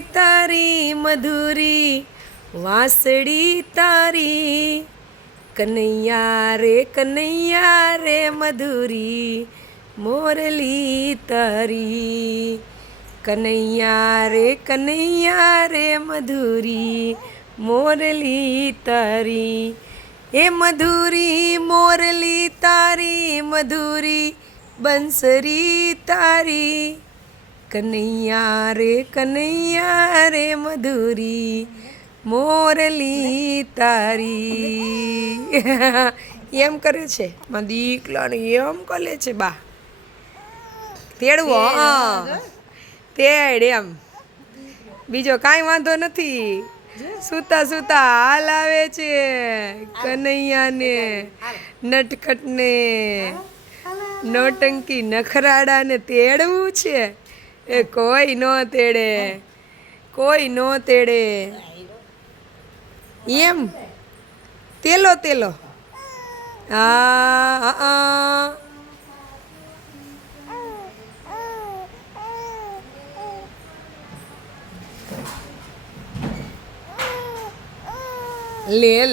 તારી મધુરી વાંસળી તારી કનૈયા રે મધુરી મોરલી તારી કનૈયા રે મધુરી મોરલી તારી એ મધુરી મોરલી તારી મધુરી બંસરી તારી કનૈયા રે મધુરી મોરલી તારી એમ કરે છે માં દીકલાને એમ કરે છે બા તેડવો તેડ એમ બીજો કાંઈ વાંધો નથી સુતા સુતા હાલ આવે છે કનૈયાને નટખટને નોટંકી નખરાડાને તેડવું છે એ કોઈ નો તેડે એમ તેલો હા લે